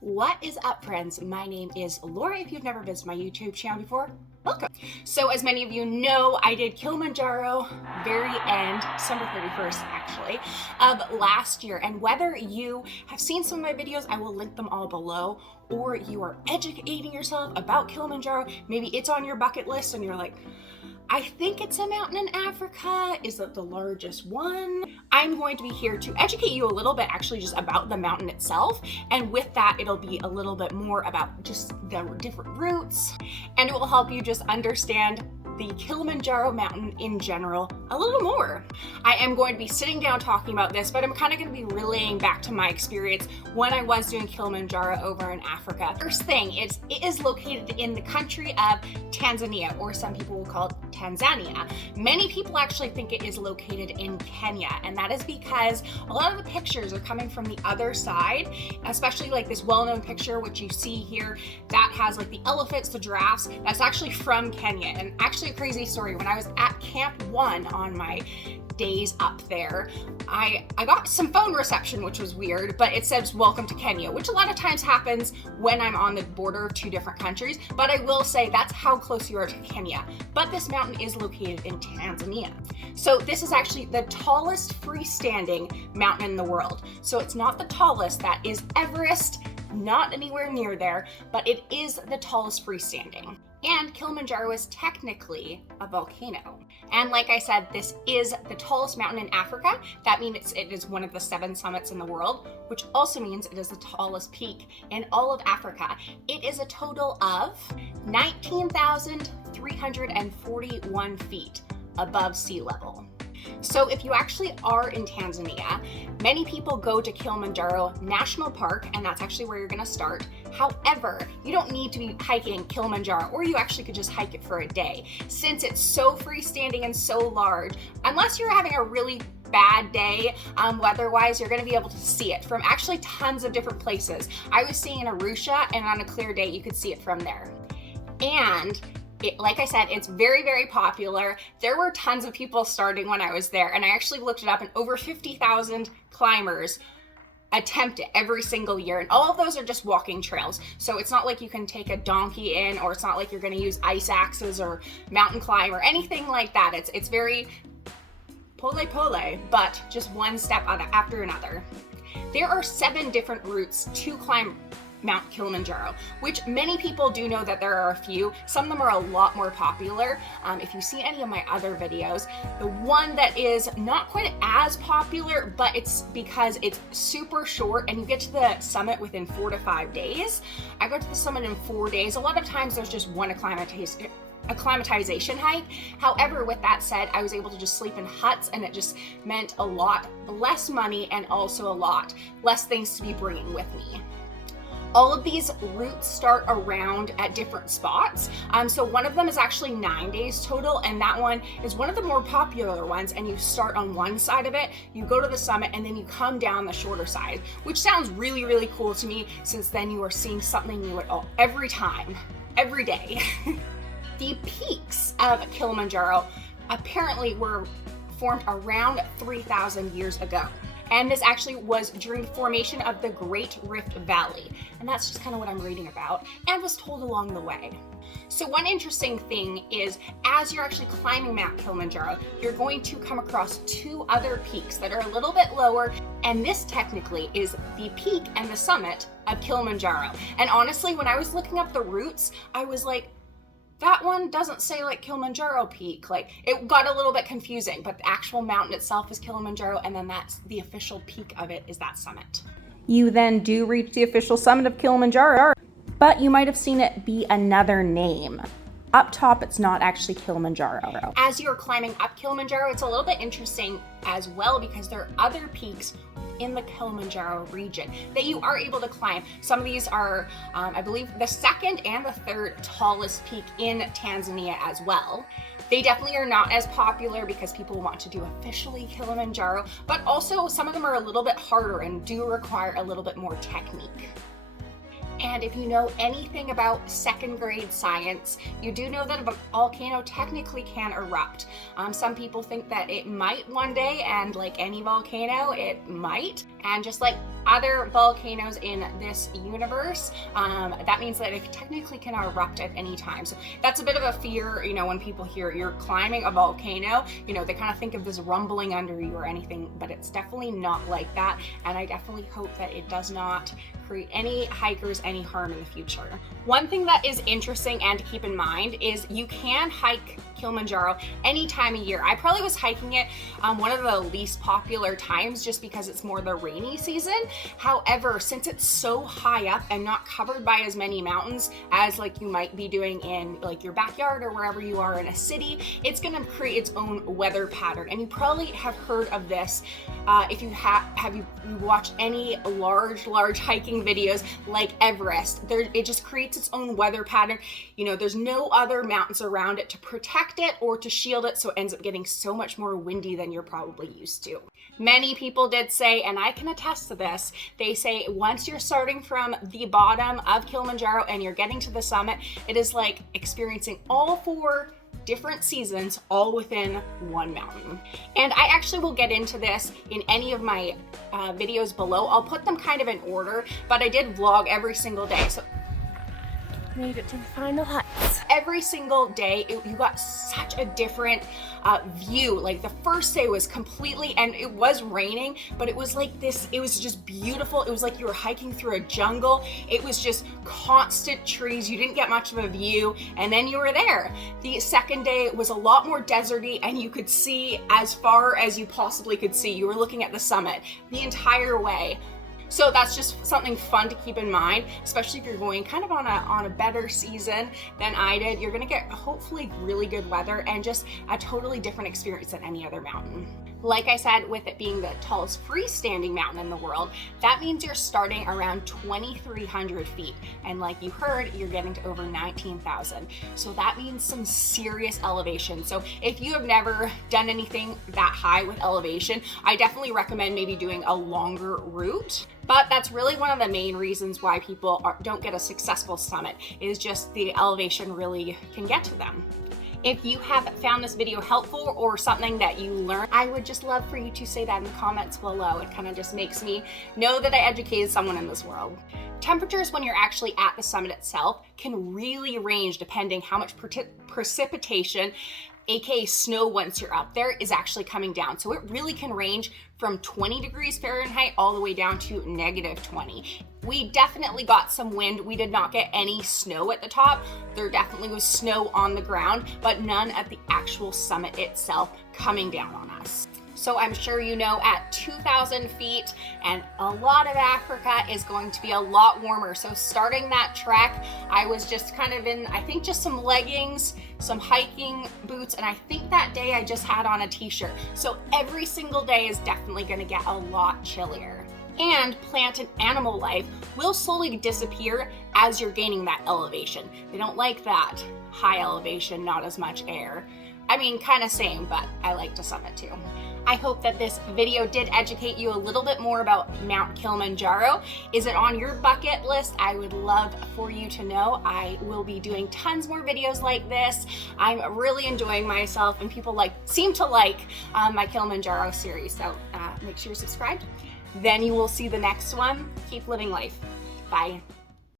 What is up, friends? My name is Laura. If you've never visited my YouTube channel before, welcome. So as many of you know, I did Kilimanjaro very end, December 31st actually, of last year. And whether you have seen some of my videos, I will link them all below, or you are educating yourself about Kilimanjaro, maybe it's on your bucket list and you're like, I think it's a mountain in Africa. Is it the largest one? I'm going to be here to educate you a little bit actually just about the mountain itself. And with that, it'll be a little bit more about just the different routes. And it will help you just understand the Kilimanjaro mountain in general a little more. I am going to be sitting down talking about this, but I'm kind of going to be relaying back to my experience when I was doing Kilimanjaro over in Africa. First thing is, it is located in the country of Tanzania, or some people will call it Tanzania. Many people actually think it is located in Kenya, and that is because a lot of the pictures are coming from the other side, especially like this well-known picture which you see here that has like the elephants, the giraffes. That's actually from Kenya. And actually a crazy story, when I was at Camp 1 on my days up there, I got some phone reception, which was weird, but it says welcome to Kenya, which a lot of times happens when I'm on the border of two different countries. But I will say that's how close you are to Kenya. But this mountain is located in Tanzania. So this is actually the tallest freestanding mountain in the world. So it's not the tallest, that is Everest, not anywhere near there, but it is the tallest freestanding. And Kilimanjaro is technically a volcano. And like I said, this is the tallest mountain in Africa. That means it is one of the 7 summits in the world, which also means it is the tallest peak in all of Africa. It is a total of 19,341 feet above sea level. So if you actually are in Tanzania, many people go to Kilimanjaro National Park, and that's actually where you're gonna start. However, you don't need to be hiking Kilimanjaro, or you actually could just hike it for a day. Since it's so freestanding and so large, unless you're having a really bad day weather-wise, you're gonna be able to see it from actually tons of different places. I was seeing in Arusha, and on a clear day, you could see it from there. And like I said, it's very, very popular. There were tons of people starting when I was there, and I actually looked it up, and over 50,000 climbers attempt it every single year, and all of those are just walking trails. So it's not like you can take a donkey in, or it's not like you're gonna use ice axes or mountain climb or anything like that. It's very pole, but just one step after another. There are 7 different routes to climb Mount Kilimanjaro, which many people do know that there are a few. Some of them are a lot more popular. If you've seen any of my other videos, the one that is not quite as popular, but it's because it's super short and you get to the summit within 4 to 5 days. I got to the summit in 4 days. A lot of times there's just one acclimatization hike. However, with that said, I was able to just sleep in huts, and it just meant a lot less money and also a lot less things to be bringing with me. All of these routes start around at different spots. So one of them is actually 9 days total, and that one is one of the more popular ones, and you start on one side of it, you go to the summit, and then you come down the shorter side, which sounds really, really cool to me, since then you are seeing something new every time, every day. The peaks of Kilimanjaro apparently were formed around 3,000 years ago. And this actually was during the formation of the Great Rift Valley. And that's just kind of what I'm reading about and was told along the way. So one interesting thing is, as you're actually climbing Mount Kilimanjaro, you're going to come across 2 other peaks that are a little bit lower. And this technically is the peak and the summit of Kilimanjaro. And honestly, when I was looking up the routes, I was like, that one doesn't say like Kilimanjaro peak. Like, it got a little bit confusing, but the actual mountain itself is Kilimanjaro, and then that's the official peak of it is that summit. You then do reach the official summit of Kilimanjaro, but you might have seen it be another name. Up top, it's not actually Kilimanjaro. As you're climbing up Kilimanjaro, it's a little bit interesting as well, because there are other peaks in the Kilimanjaro region that you are able to climb. Some of these are, I believe, the 2nd and the 3rd tallest peak in Tanzania as well. They definitely are not as popular because people want to do officially Kilimanjaro, but also some of them are a little bit harder and do require a little bit more technique. And if you know anything about 2nd grade science, you do know that a volcano technically can erupt. Some people think that it might one day, and like any volcano, it might. And just like other volcanoes in this universe, that means that it technically can erupt at any time. So that's a bit of a fear, you know, when people hear you're climbing a volcano, you know, they kind of think of this rumbling under you or anything, but it's definitely not like that. And I definitely hope that it does not create any hikers any harm in the future. One thing that is interesting and to keep in mind is you can hike Kilimanjaro any time of year. I probably was hiking it one of the least popular times just because it's more the rainy season. However, since it's so high up and not covered by as many mountains as like you might be doing in like your backyard or wherever you are in a city, it's going to create its own weather pattern. And you probably have heard of this if you have you watched any large hiking videos like Everest. It just creates its own weather pattern. You know, there's no other mountains around it to protect it or to shield it, so it ends up getting so much more windy than you're probably used to. Many people did say, and I can attest to this, they say once you're starting from the bottom of Kilimanjaro and you're getting to the summit, it is like experiencing all 4 different seasons all within one mountain. And I actually will get into this in any of my videos below. I'll put them kind of in order, but I did vlog every single day. So made it to the final heights. Every single day, you got such a different view. Like the first day was completely, and it was raining, but it was like this, it was just beautiful. It was like you were hiking through a jungle. It was just constant trees. You didn't get much of a view, and then you were there. The second day was a lot more deserty, and you could see as far as you possibly could see. You were looking at the summit the entire way. So that's just something fun to keep in mind, especially if you're going kind of on a better season than I did. You're gonna get hopefully really good weather and just a totally different experience than any other mountain. Like I said, with it being the tallest freestanding mountain in the world, that means you're starting around 2,300 feet. And like you heard, you're getting to over 19,000. So that means some serious elevation. So if you have never done anything that high with elevation, I definitely recommend maybe doing a longer route. But that's really one of the main reasons why people don't get a successful summit, is just the elevation really can get to them. If you have found this video helpful or something that you learned, I would just love for you to say that in the comments below. It kind of just makes me know that I educated someone in this world. Temperatures when you're actually at the summit itself can really range depending how much precipitation, aka snow, once you're up there is actually coming down. So it really can range from 20 degrees Fahrenheit all the way down to -20. We definitely got some wind. We did not get any snow at the top. There definitely was snow on the ground, but none at the actual summit itself coming down on us. So I'm sure you know at 2,000 feet and a lot of Africa is going to be a lot warmer. So starting that trek, I was just kind of in, I think just some leggings, some hiking boots, and I think that day I just had on a t-shirt. So every single day is definitely gonna get a lot chillier. And plant and animal life will slowly disappear as you're gaining that elevation. They don't like that high elevation, not as much air. I mean, kind of same, but I like to summit too. I hope that this video did educate you a little bit more about Mount Kilimanjaro. Is it on your bucket list? I would love for you to know. I will be doing tons more videos like this. I'm really enjoying myself, and people seem to like my Kilimanjaro series, so make sure you're subscribed. Then you will see the next one. Keep living life. Bye.